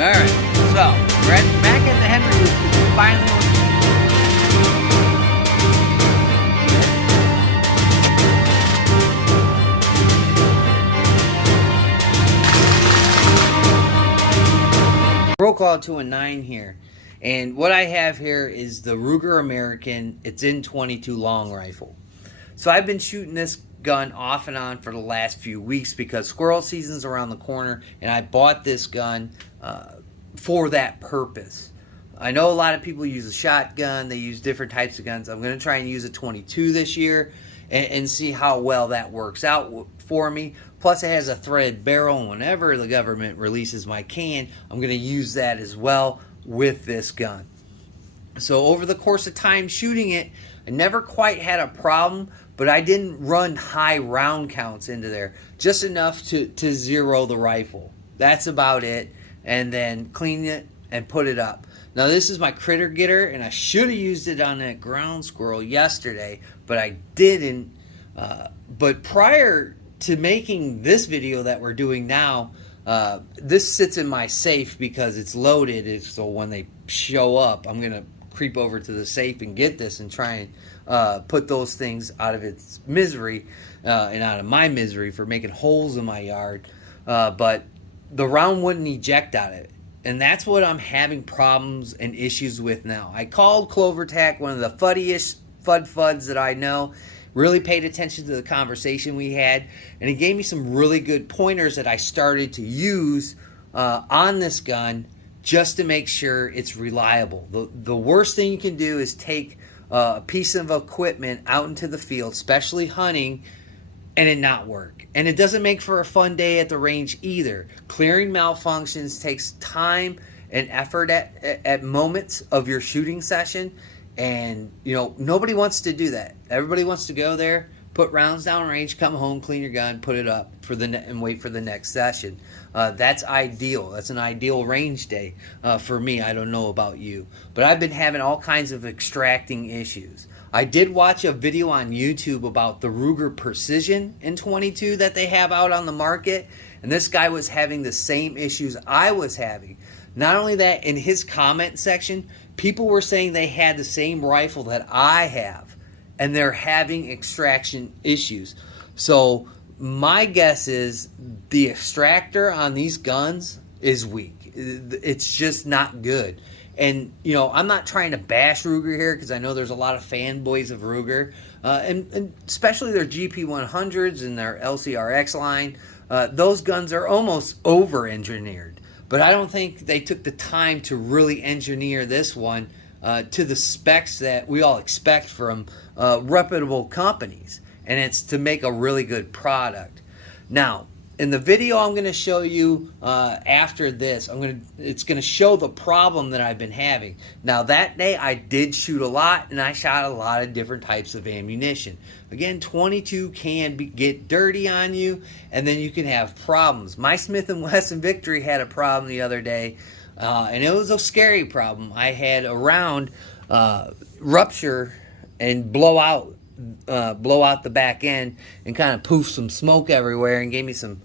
Alright, so we're back at the Henry Roof. Finally, roll call to a 9 here. And what I have here is the Ruger American. It's in 22 long rifle. So I've been shooting this gun off and on for the last few weeks because squirrel season's around the corner, and I bought this gun for that purpose. I know a lot of people use a shotgun, they use different types of guns. I'm going to try and use a 22 this year and see how well that works out for me. Plus it has a threaded barrel, and whenever the government releases my can, I'm going to use that as well with this gun. So over the course of time shooting it, I never quite had a problem, but I didn't run high round counts into there. Just enough to zero the rifle. That's about it. And then clean it and put it up. Now this is my critter getter, and I should have used it on that ground squirrel yesterday, but I didn't. But prior to making this video that we're doing now, this sits in my safe because it's loaded. So when they show up, I'm going to creep over to the safe and get this and try and put those things out of its misery and out of my misery for making holes in my yard. But the round wouldn't eject out of it. And that's what I'm having problems and issues with now. I called CloverTac, one of the fuddiest fuds that I know, really paid attention to the conversation we had, and he gave me some really good pointers that I started to use on this gun just to make sure it's reliable. The worst thing you can do is take a piece of equipment out into the field, especially hunting, and it not work. And it doesn't make for a fun day at the range either. Clearing malfunctions takes time and effort at moments of your shooting session. And, you know, nobody wants to do that. Everybody wants to go there, put rounds down range, come home, clean your gun, put it up for and wait for the next session. That's ideal. That's an ideal range day for me. I don't know about you. But I've been having all kinds of extracting issues. I did watch a video on YouTube about the Ruger Precision in 22 that they have out on the market. And this guy was having the same issues I was having. Not only that, in his comment section, people were saying they had the same rifle that I have, and they're having extraction issues. So my guess is the extractor on these guns is weak. It's just not good. And, you know, I'm not trying to bash Ruger here because I know there's a lot of fanboys of Ruger, and especially their GP100s and their LCRX line. Those guns are almost over-engineered. But I don't think they took the time to really engineer this one to the specs that we all expect from reputable companies. And it's to make a really good product. Now, in the video I'm going to show you after this, it's going to show the problem that I've been having. Now, that day I did shoot a lot, and I shot a lot of different types of ammunition. Again, 22 can get dirty on you, and then you can have problems. My Smith & Wesson Victory had a problem the other day, and it was a scary problem. I had a round rupture and blow out the back end and kind of poof some smoke everywhere and gave me some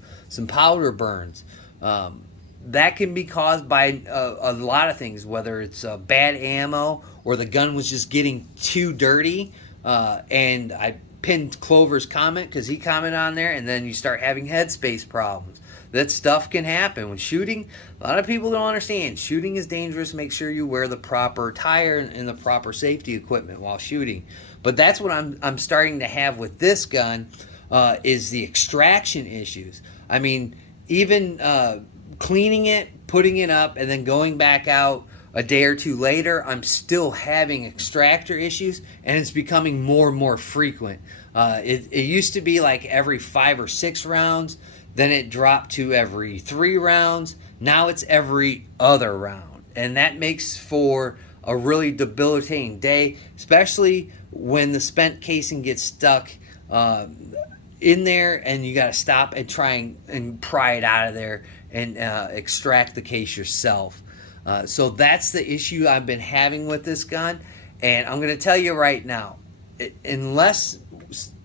powder burns. That can be caused by a lot of things, whether it's bad ammo or the gun was just getting too dirty. And I pinned Clover's comment because he commented on there, and then you start having headspace problems. That stuff can happen when shooting. A lot of people don't understand. Shooting is dangerous. Make sure you wear the proper tire and the proper safety equipment while shooting. But that's what I'm starting to have with this gun is the extraction issues. I mean, even cleaning it, putting it up, and then going back out a day or two later, I'm still having extractor issues, and it's becoming more and more frequent. It used to be like every 5 or 6 rounds. Then it dropped to every 3 rounds. Now it's every other round. And that makes for a really debilitating day, especially when the spent casing gets stuck in there and you got to stop and try and pry it out of there and extract the case yourself. So that's the issue I've been having with this gun. And I'm going to tell you right now, unless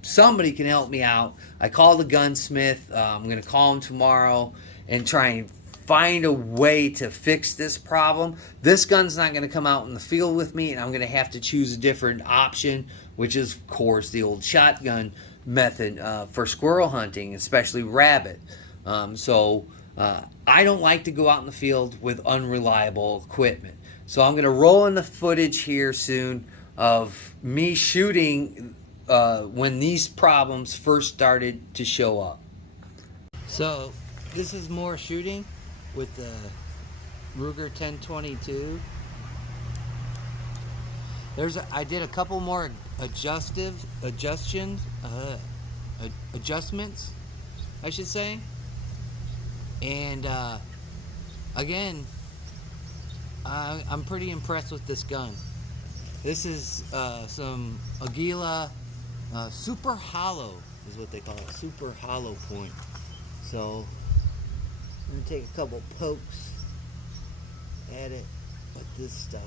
somebody can help me out, I called the gunsmith. I'm going to call him tomorrow and try and find a way to fix this problem. This gun's not going to come out in the field with me, and I'm going to have to choose a different option, which is, of course, the old shotgun method for squirrel hunting, especially rabbit. I don't like to go out in the field with unreliable equipment. So I'm going to roll in the footage here soon of me shooting when these problems first started to show up. So this is more shooting with the Ruger 1022. I did a couple more adjustments, I should say. And again, I'm pretty impressed with this gun. This is some Aguila Super Hollow is what they call it, Super Hollow point. So I'm gonna take a couple pokes at it with this stuff.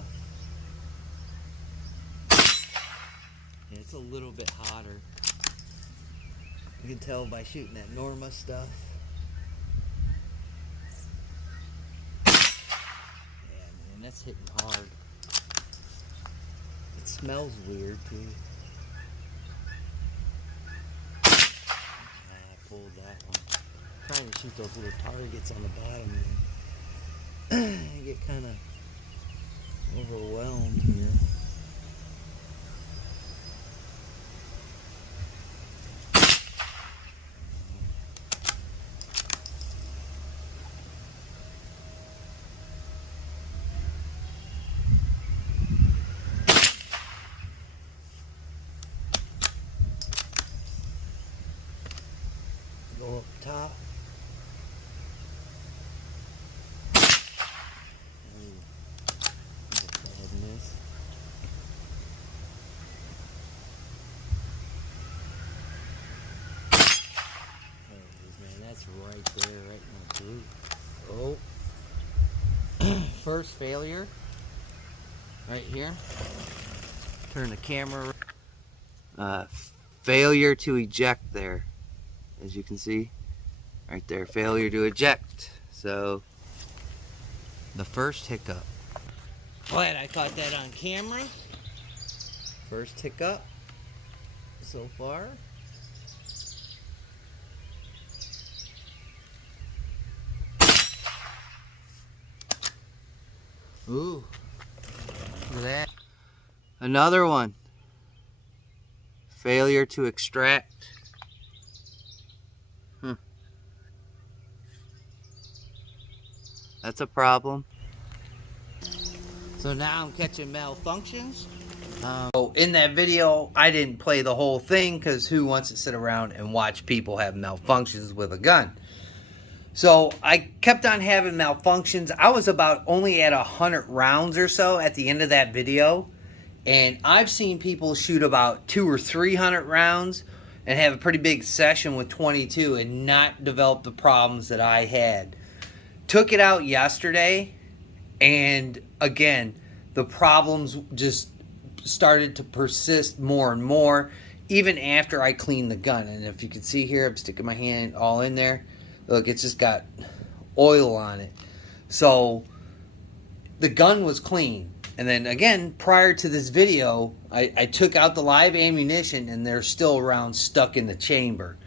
And it's a little bit hotter. You can tell by shooting that Norma stuff. That's hitting hard. It smells weird too. I pulled that one. I'm trying to shoot those little targets on the bottom there. I get kind of overwhelmed here. Go up top. That's right there, right in the blue. Oh. First failure. Right here. Turn the camera. Failure to eject there. As you can see. Right there. Failure to eject. So, the first hiccup. Glad I caught that on camera. First hiccup so far. Ooh, look at that. Another one. Failure to extract. That's a problem. So now I'm catching malfunctions. In that video, I didn't play the whole thing because who wants to sit around and watch people have malfunctions with a gun? So I kept on having malfunctions. I was about only at 100 rounds or so at the end of that video. And I've seen people shoot about 200 or 300 rounds and have a pretty big session with 22 and not develop the problems that I had. Took it out yesterday, and again, the problems just started to persist more and more, even after I cleaned the gun. And if you can see here, I'm sticking my hand all in there. Look, it's just got oil on it. So the gun was clean. And then again, prior to this video, I took out the live ammunition, and there's still rounds stuck in the chamber.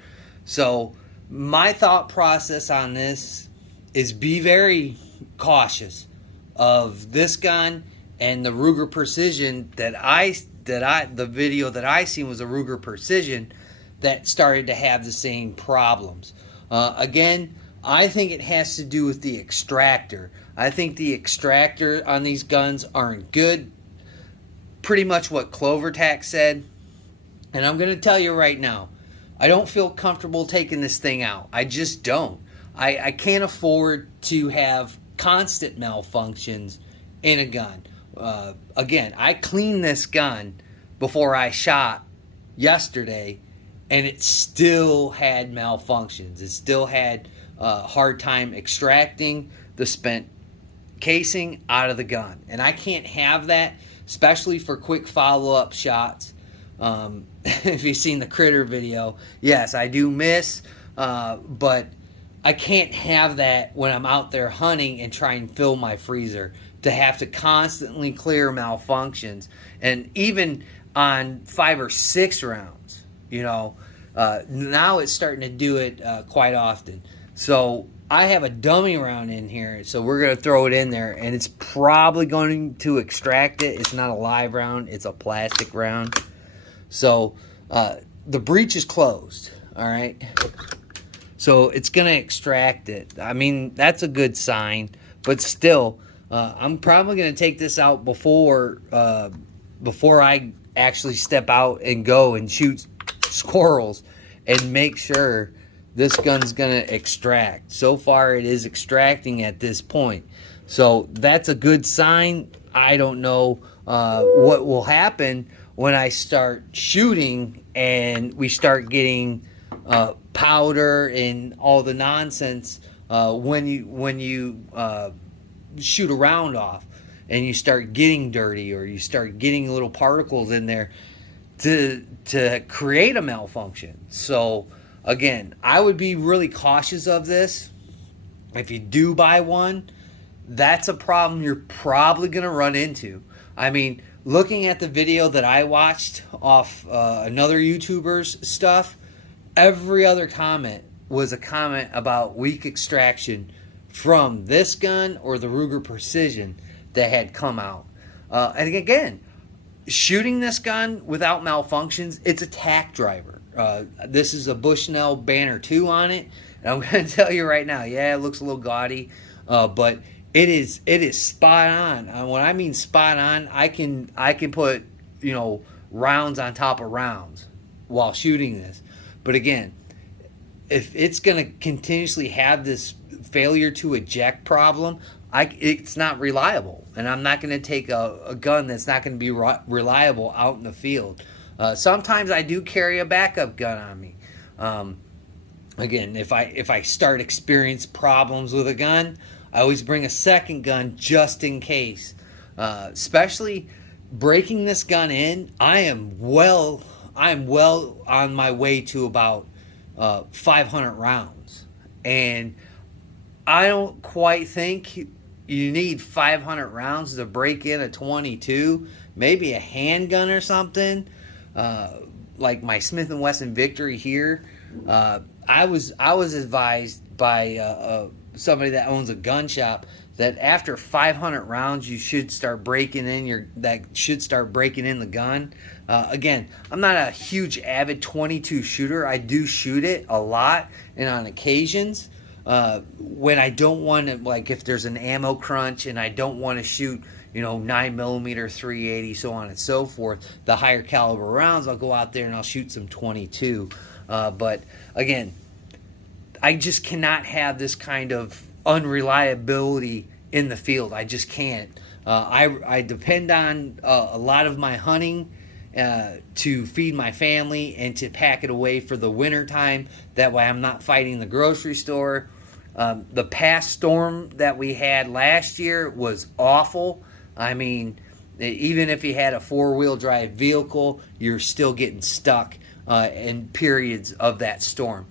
So my thought process on this is be very cautious of this gun and the Ruger Precision the video that I seen was a Ruger Precision that started to have the same problems. Again, I think it has to do with the extractor. I think the extractor on these guns aren't good. Pretty much what CloverTac said. And I'm going to tell you right now, I don't feel comfortable taking this thing out. I just don't. I can't afford to have constant malfunctions in a gun. Again, I cleaned this gun before I shot yesterday, and it still had malfunctions. It still had a hard time extracting the spent casing out of the gun. And I can't have that, especially for quick follow-up shots. If you've seen the Critter video, yes, I do miss, but I can't have that when I'm out there hunting and try and fill my freezer, to have to constantly clear malfunctions. And even on 5 or 6 rounds, now it's starting to do it quite often. So I have a dummy round in here, so we're going to throw it in there, and it's probably going to extract it. It's not a live round, it's a plastic round. So the breech is closed, all right? So it's going to extract it. I mean, that's a good sign, but still, I'm probably going to take this out before I actually step out and go and shoot squirrels, and make sure this gun's going to extract. So far, it is extracting at this point. So that's a good sign. I don't know what will happen when I start shooting and we start getting powder and all the nonsense when you shoot a round off and you start getting dirty, or you start getting little particles in there to create a malfunction. So again, I would be really cautious of this. If you do buy one, that's a problem you're probably going to run into. I mean, looking at the video that I watched off another YouTuber's stuff, every other comment was a comment about weak extraction from this gun or the Ruger Precision that had come out. And again, shooting this gun without malfunctions, it's a tack driver. This is a Bushnell Banner 2 on it, and I'm going to tell you right now, yeah, it looks a little gaudy, but it is spot on. When I mean spot on, I can put rounds on top of rounds while shooting this. But again, if it's going to continuously have this failure to eject problem, it's not reliable, and I'm not going to take a gun that's not going to be reliable out in the field. Sometimes I do carry a backup gun on me. Again, if I start experiencing problems with a gun, I always bring a second gun just in case. Especially breaking this gun in, I am well on my way to about 500 rounds, and I don't quite think you need 500 rounds to break in a 22. Maybe a handgun or something, like my Smith & Wesson Victory here. I was advised by somebody that owns a gun shop that after 500 rounds you should start breaking in the gun. Again, I'm not a huge avid 22 shooter. I do shoot it a lot and on occasions. When I don't want to, like if there's an ammo crunch and I don't want to shoot 9mm, 380, so on and so forth, the higher caliber rounds, I'll go out there and I'll shoot some 22. But again, I just cannot have this kind of unreliability in the field. I just can't. I depend on a lot of my hunting to feed my family and to pack it away for the winter time. That way I'm not fighting the grocery store. The past storm that we had last year was awful. I mean, even if you had a 4-wheel drive vehicle, you're still getting stuck in periods of that storm.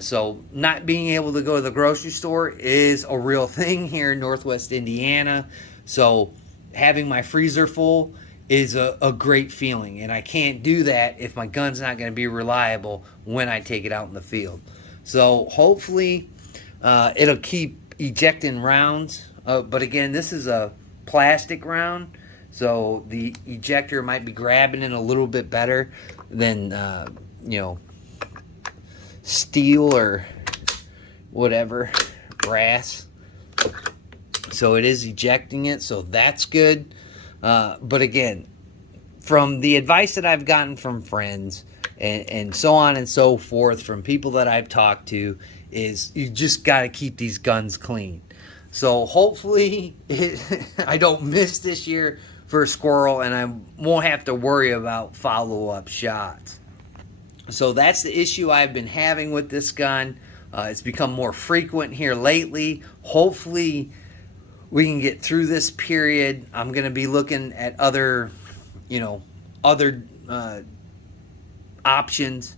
So not being able to go to the grocery store is a real thing here in Northwest Indiana. So having my freezer full is a great feeling, and I can't do that if my gun's not going to be reliable when I take it out in the field. So hopefully it'll keep ejecting rounds, but again, this is a plastic round, so the ejector might be grabbing it a little bit better than steel or whatever, brass. So it is ejecting it, so that's good. But again, from the advice that I've gotten from friends and so on and so forth, from people that I've talked to, is you just got to keep these guns clean. So hopefully I don't miss this year for a squirrel, and I won't have to worry about follow-up shots. So that's the issue I've been having with this gun. It's become more frequent here lately. Hopefully we can get through this period. I'm going to be looking at other options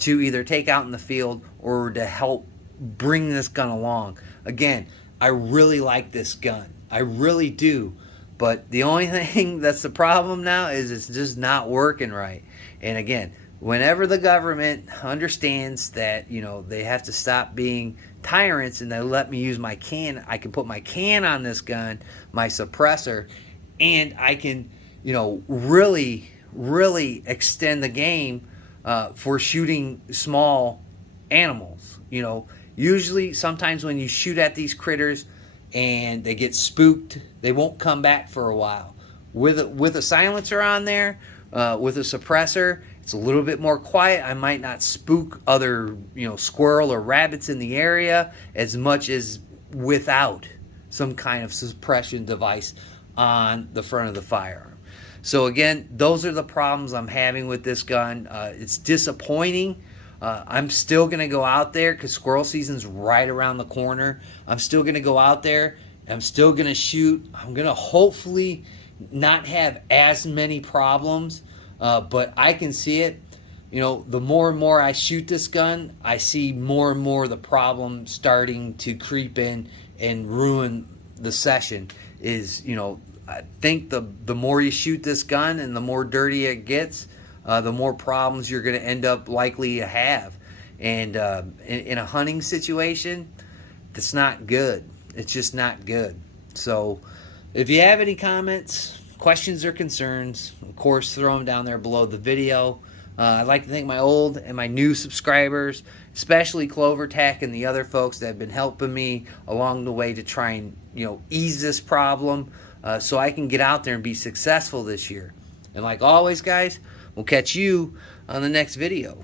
to either take out in the field or to help bring this gun along. Again, I really like this gun. I really do. But the only thing that's the problem now is it's just not working right. And again, whenever the government understands that, you know, they have to stop being tyrants and they let me use my can, I can put my can on this gun, my suppressor, and I can, you know, really extend the game for shooting small animals. You know, usually sometimes when you shoot at these critters and they get spooked, they won't come back for a while. With a silencer on there, with a suppressor, it's a little bit more quiet. I might not spook other, you know, squirrel or rabbits in the area as much as without some kind of suppression device on the front of the firearm. So again, those are the problems I'm having with this gun. It's disappointing. I'm still going to go out there because squirrel season's right around the corner. I'm still going to go out there. I'm still going to shoot. I'm going to hopefully not have as many problems, but I can see it. You know, the more and more I shoot this gun, I see more and more the problem starting to creep in and ruin the session. Is, you know, I think the more you shoot this gun and the more dirty it gets, the more problems you're going to end up likely to have. And in a hunting situation, that's not good. It's just not good. So if you have any comments, questions, or concerns, of course, throw them down there below the video. I'd like to thank my old and my new subscribers, especially Clover Tech and the other folks that have been helping me along the way to try and, you know, ease this problem so I can get out there and be successful this year. And like always, guys, we'll catch you on the next video.